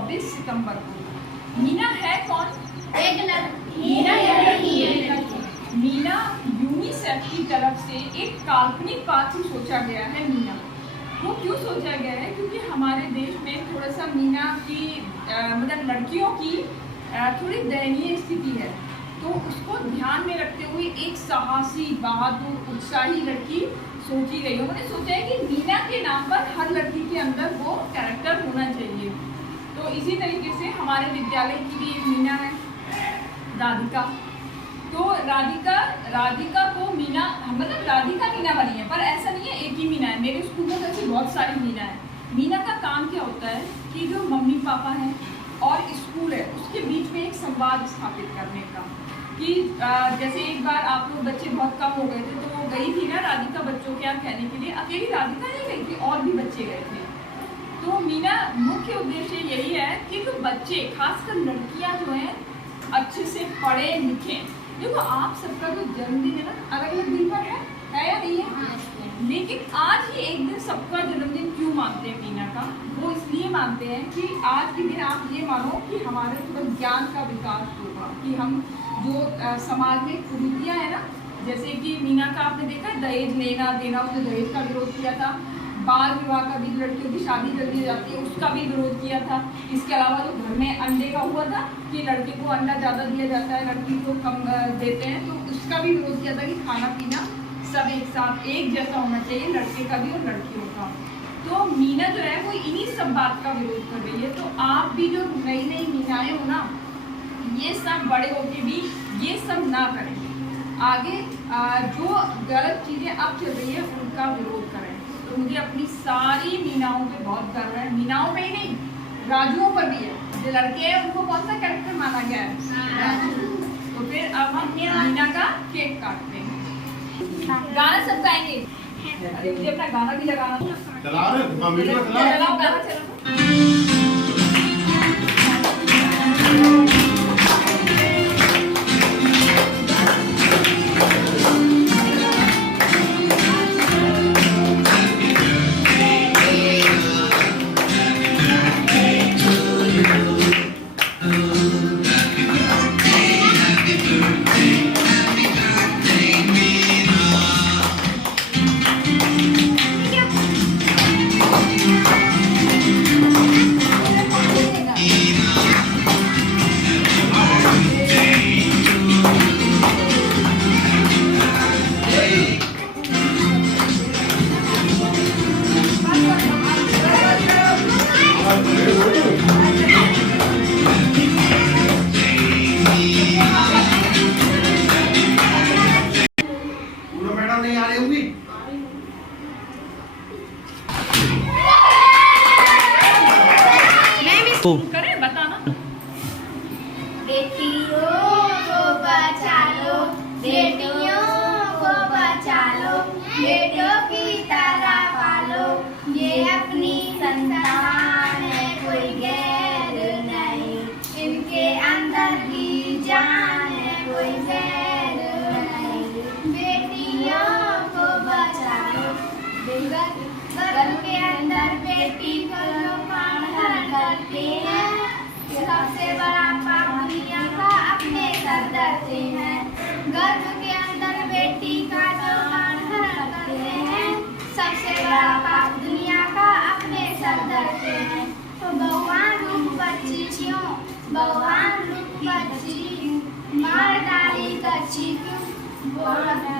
24 सितंबर को। मीना है कौन? एक लड़की। मीना यूनिसेफ की तरफ से एक काल्पनिक पात्र सोचा गया है। मीना वो क्यों सोचा गया है? क्योंकि हमारे देश में थोड़ा सा मीना की मतलब लड़कियों की थोड़ी दयनीय स्थिति है, तो उसको ध्यान में रखते हुए एक साहसी, बहादुर, उत्साही लड़की सोची गई। उन्होंने सोचा है कि मीना के नाम पर हर लड़की के अंदर वो कैरेक्टर होना चाहिए। तो इसी तरीके से हमारे विद्यालय की भी एक मीना है, राधिका। तो राधिका को मीना, मतलब राधिका मीना बनी है, पर ऐसा नहीं है एक ही मीना है। मेरे स्कूल में ऐसी बहुत सारी मीना है। मीना का काम क्या होता है कि जो मम्मी पापा हैं और स्कूल है उसके बीच में एक संवाद स्थापित करने का, कि जैसे एक बार आप लोग बच्चे बहुत कम हो गए थे, तो वो गई थी ना राधिका बच्चों के यहाँ कहने के लिए। अकेली राधिका नहीं गई थी, और भी बच्चे गए थे। तो मीना मुख्य उद्देश्य यही है कि जो बच्चे, खासकर लड़कियाँ जो हैं, अच्छे से पढ़े लिखें। देखो आप सबका जो जन्मदिन है ना, अलग अलग दिन पर है या नहीं है? लेकिन आज ही एक दिन सबका जन्मदिन क्यों मानते हैं मीना का? वो इसलिए मानते हैं कि आज के दिन आप ये मानो कि हमारे थोड़ा ज्ञान का विकास होगा, कि हम जो समाज में कुरीतियाँ है ना, जैसे कि मीना का आपने देखा दहेज लेना देना, उसने दहेज का विरोध किया था। बाल विवाह का भी, लड़कियों की शादी कर दी जाती है, उसका भी विरोध किया था। इसके अलावा जो घर में अंडे का हुआ था कि लड़के को अंडा ज़्यादा दिया जाता है, लड़की को कम देते हैं, तो उसका भी विरोध किया था कि खाना पीना सब एक साथ एक जैसा होना चाहिए, लड़के का भी और लड़कियों का। तो मीना जो है वो इन्हीं सब बात का विरोध कर रही है। तो आप भी जो नई नई मीनाएँ हो ना, ये सब बड़े होके भी ये सब ना करें। आगे जो गलत चीज़ें अब चल रही है उनका विरोध करें। तो मुझे अपनी सारी मीनाओं पे बहुत गर्व है। मीनाओं पे ही नहीं, राजुओं पर भी है। जो लड़के हैं उनको कौन सा कैरेक्टर माना गया है? राजू। तो फिर अब हम मीना का केक काटते हैं। गाना सब गाएंगे। अरे मुझे अपना गाना भी लगाना। चला रहे चलाओ गाना, चलो। नहीं आ रही होंगी। करें बताना। बेटियों को बचा लो, बेटियों को बचा लो, बेटों की तरह पालो, ये अपनी संतान है, कोई गैर नहीं, इनके अंदर भी जान है, कोई गैर नहीं। बेटियों को बचा लो, घर के अंदर बेटी को जो हरण करते हैं, सबसे बड़ा पाप दुनिया का अपने सर धरते हैं। गर्भ के अंदर बेटी का जो हरण करते हैं, सबसे बड़ा पाप दुनिया का अपने सर धरते हैं। तो भगवान रूप बच्चियों, भगवान रूप बच्ची मार डाली कच्ची क्यों, वो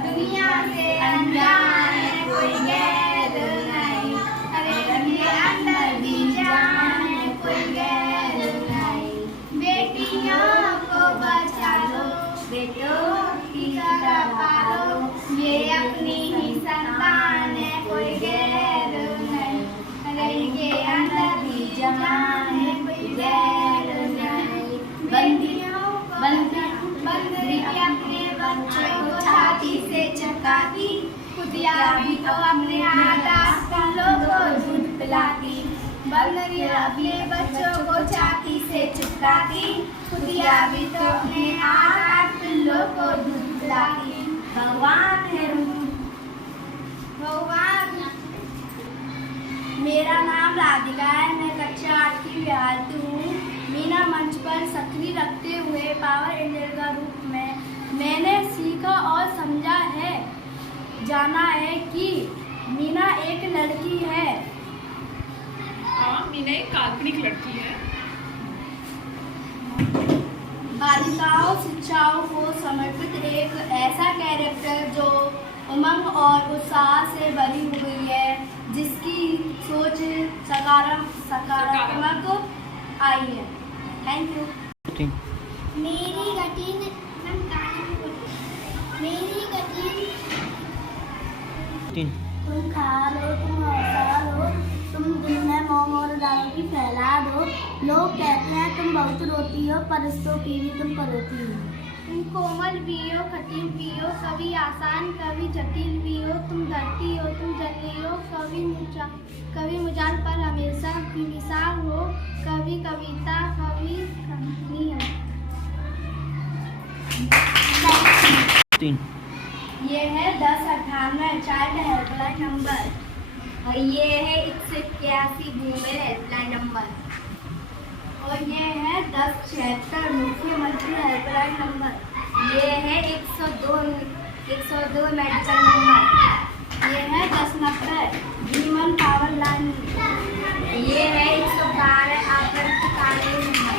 दुनिया से अनजान है, कोई गैर नहीं, अरे इनके अंदर भी जान है, कोई गैर नहीं। बेटियों को बचा लो, बेटों की तरह पालो, ये अपनी ही संतान है, कोई गैर नहीं, अरे इनके अंदर भी जान है, कोई गैर नहीं। बंदरी अपने बच्चों को छाती से चिपकाती, कुतिया भी तो अपने आकाश पिल्लों को दूध पिलाती। बंदरी अपने बच्चों को छाती से चिपकाती, कुतिया भी तो अपने आकाश पिल्लों को दूध पिलाती। भगवान है भगवान। मेरा नाम राधिका है, मैं कक्षा 8 की विद्यार्थी हूँ। पर सक्रिय रखते हुए पावर एंजल का रूप में मैंने सीखा और समझा है, जाना है कि मीना एक लड़की है। हाँ, मीना एक काल्पनिक लड़की है। बालिकाओं शिक्षाओं को समर्पित एक ऐसा कैरेक्टर जो उमंग और उत्साह से भरी हुई है, जिसकी सोच सकारात्मक आई है। Thank you. मेरी कठिन तुम खा लो, तुम हंसा लो, तुम दिन में मोम और दालों की फैला दो। लोग कहते हैं तुम बहुत रोती हो, परस्तों की भी तुम परोती हो। तुम कोमल भी हो, कठिन भी हो, कभी आसान कभी जटिल भी हो। तुम धरती हो, तुम जली हो, कभी मुजाल पर हमेशा मिसाल हो, कभी कविता कभी कहानी हो। ये है 1098 चाइल्ड हेल्पलाइन नंबर, और ये है 181 वुमेन हेल्पलाइन नंबर, और ये है 1076 मुख्यमंत्री हेल्पलाइन नंबर, ये है 102 मेडिकल नंबर, ये है 1090 ह्यूमन पावर लाइन, ये है 112 आतंककारी नंबर।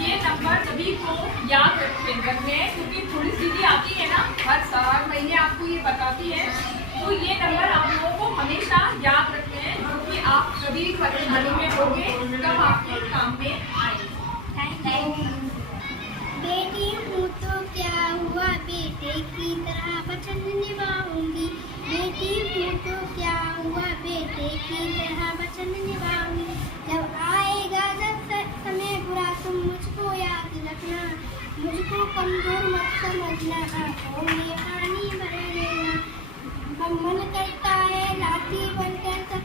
ये नंबर सभी को याद रखने हैं, क्योंकि पुलिस दीदी आती है ना हर महीने आपको ये बताती है, तो ये नंबर आप लोगों को हमेशा याद रखने हैं, क्योंकि आप कभी परेशानी में होंगे तब आपके काम में आएंगे। बेटी हूँ तो क्या हुआ, बेटे की तरह वचन निभाऊंगी। बेटी हूँ तो क्या हुआ, बेटे की तरह वचन निभाऊंगी। जब आएगा समय बुरा तुम मुझको याद रखना, मुझको कमजोर मत समझना, आंखों में पानी भर लेना। मन करता है लाठी बनकर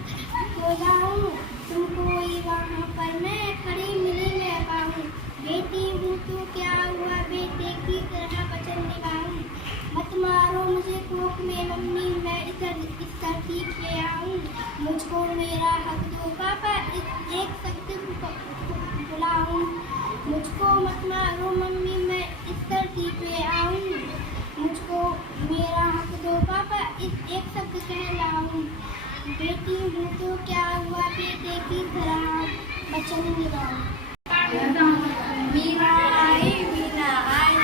सो जाऊं, तुमको वहाँ पर मैं खड़ी मिली में पाऊं। बेटी हूँ तो क्या हुआ, बेटे की तरह वचन निभाऊं। मत मारो मुझे कोख में मम्मी, मैं इस धरती पे आऊं। मुझको मेरा हक दो पापा, एक शब्द बुलाऊं। मुझको मत मारो मम्मी, मैं इस धरती पे आऊं। मुझको मेरा हक दो पापा, एक शब्द कहलाऊं। बेटी हूँ तो क्या हुआ, बेटे की तरह वचन निभाऊं। मीना आई, मीना आई,